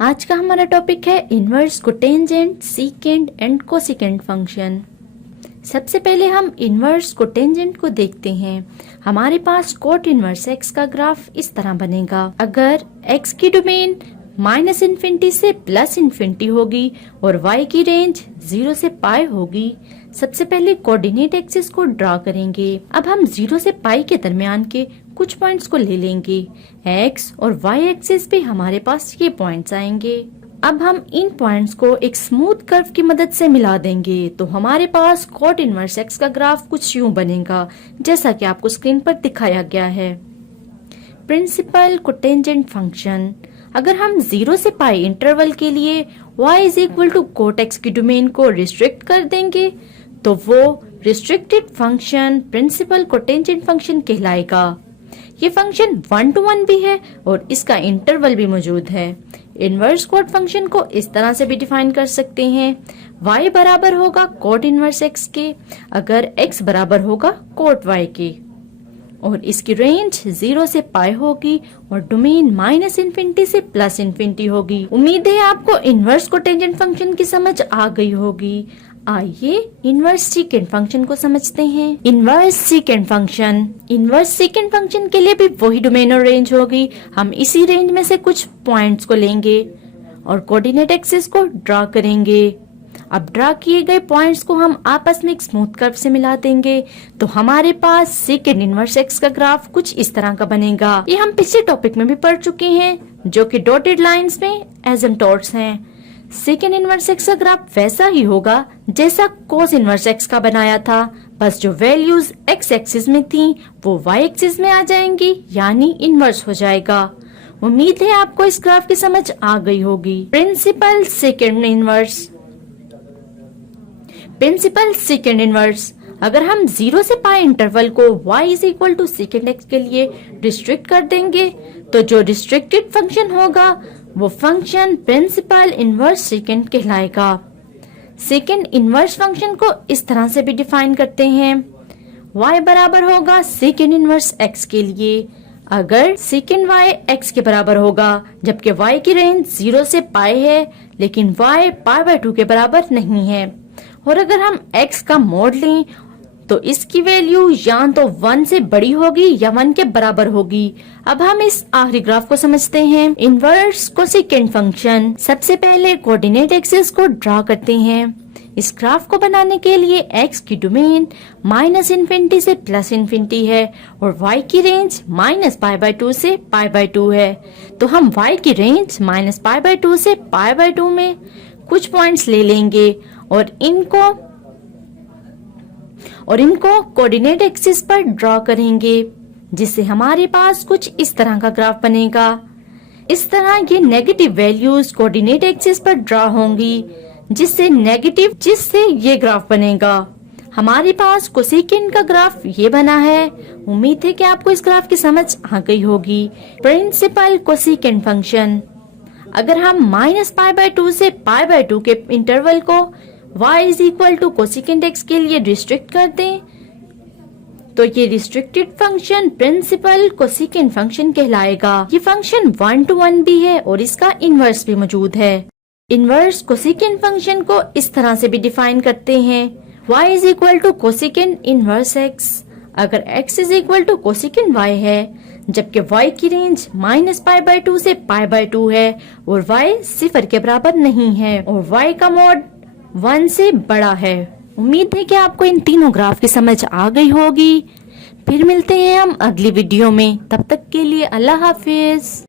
आज का हमारा टॉपिक है inverse, cotangent, सीकेंड and cosecant function. सबसे पहले हम इनवर्स कोटेंजेंट को देखते हैं। हमारे पास कोट इनवर्स एक्स का ग्राफ इस तरह बनेगा। अगर एक्स की डोमेन -∞ से +∞ होगी और वाई की रेंज 0 से पाई होगी। सबसे पहले कोऑर्डिनेट एक्सिस को ड्रा करेंगे। अब हम 0 से पाई के दरमियान के कुछ पॉइंट्स को ले लेंगे। एक्स और वाई एक्सिस पे हमारे पास ये पॉइंट्स आएंगे। अब हम इन पॉइंट्स को एक स्मूथ कर्व की मदद से मिला देंगे तो हमारे पास कोट इनवर्स एक्स का ग्राफ कुछ यूं बनेगा, जैसा कि आपको स्क्रीन पर दिखाया गया है। Principal cotangent function. अगर हम 0 से पाई इंटरवल के लिए y is to cot x की डोमेन को रिस्ट्रिक्ट कर देंगे तो वो restricted function principal cotangent function कहलाएगा। ये फंक्शन 1 to 1 भी है और इसका इंटरवल भी मौजूद है। इनवर्स कोट फंक्शन को इस तरह से भी डिफाइन कर सकते हैं। y बराबर होगा कोट इनवर्स x के अगर x बराबर होगा कोट y के, और इसकी रेंज 0 से पाई होगी और डोमेन -∞ से +∞ होगी। उम्मीद है आपको इनवर्स कोटेंजेंट फंक्शन की समझ आ गई होगी। आइए इनवर्स सीकेंड फंक्शन को समझते हैं। इनवर्स सीकेंड फंक्शन के लिए भी वही डोमेन और रेंज होगी। हम इसी रेंज में से कुछ पॉइंट्स को लेंगे और कोऑर्डिनेट एक्सिस को ड्रा करेंगे। अब ड्रा किए गए पॉइंट्स को हम आपस में एक स्मूथ कर्व से मिला देंगे तो हमारे पास सेकेंड इनवर्स एक्स का ग्राफ कुछ इस तरह का बनेगा। ये हम पिछले टॉपिक में भी पढ़ चुके हैं, जो कि डॉटेड लाइंस में एसिम्पटोट्स हैं। सेकेंड इनवर्स एक्स का ग्राफ वैसा ही होगा जैसा कोस इनवर्स एक्स का बनाया था, बस जो वैल्यूज एक्स एक्सिस में थी वो वाई एक्सिस में आ जाएंगी, यानी इनवर्स हो जाएगा। उम्मीद है आपको इस ग्राफ की समझ आ गई होगी। Principal secant inverse. अगर हम 0 से पाई इंटरवल को y is to secant x के लिए रिस्ट्रिक्ट कर देंगे तो जो रिस्ट्रिक्टेड फंक्शन होगा वो फंक्शन प्रिंसिपल इनवर्स सेकेंड कहलाएगा। सेकेंड इनवर्स फंक्शन को इस तरह से भी डिफाइन करते हैं। y बराबर होगा सेकेंड इनवर्स x के लिए अगर सेकेंड y x के बराबर होगा, जबकि y की रेंज 0 से पाई है लेकिन y π/2 के बराबर नहीं है। और अगर हम x का मोड लें तो इसकी वैल्यू या तो 1 से बड़ी होगी या 1 के बराबर होगी। अब हम इस आखिरी ग्राफ को समझते हैं। Inverse cosecant function. सबसे पहले कोऑर्डिनेट एक्सिस को ड्रा करते हैं। इस ग्राफ को बनाने के लिए x की डोमेन -∞ से +∞ है और y की रेंज -π/2 से π/2 है, तो हम y की रेंज -π/2 से π/2 में कुछ पॉइंट्स ले लेंगे और इनको कोऑर्डिनेट एक्सिस पर ड्रॉ करेंगे, जिससे हमारे पास कुछ इस तरह का ग्राफ बनेगा। इस तरह ये नेगेटिव वैल्यूज कोऑर्डिनेट एक्सिस पर ड्रॉ होंगी, जिससे ये ग्राफ बनेगा। हमारे पास कोसिकेंड का ग्राफ ये बना है। उम्मीद है कि आपको इस ग्राफ की समझ आ गई होगी। Principal cosecant function. अगर हम -π/2 से π/2 के इंटरवल को y is to cosecant x के लिए रिस्ट्रिक्ट कर दें तो ये restricted function principal cosecant function कहलाएगा। ये फंक्शन 1 to 1 भी है और इसका इनवर्स भी मौजूद है। इनवर्स कोसिकेंड फंक्शन को इस तरह से भी डिफाइन करते हैं। y is to cosecant inverse x अगर x is to cosecant y है, जबकि y की रेंज -π/2 से π/2 है और y 0 के बराबर नहीं है और y का मोड 1 से बड़ा है। उम्मीद है कि आपको इन तीनों ग्राफ की समझ आ गई होगी। फिर मिलते हैं हम अगली वीडियो में, तब तक के लिए अल्लाह हाफिज।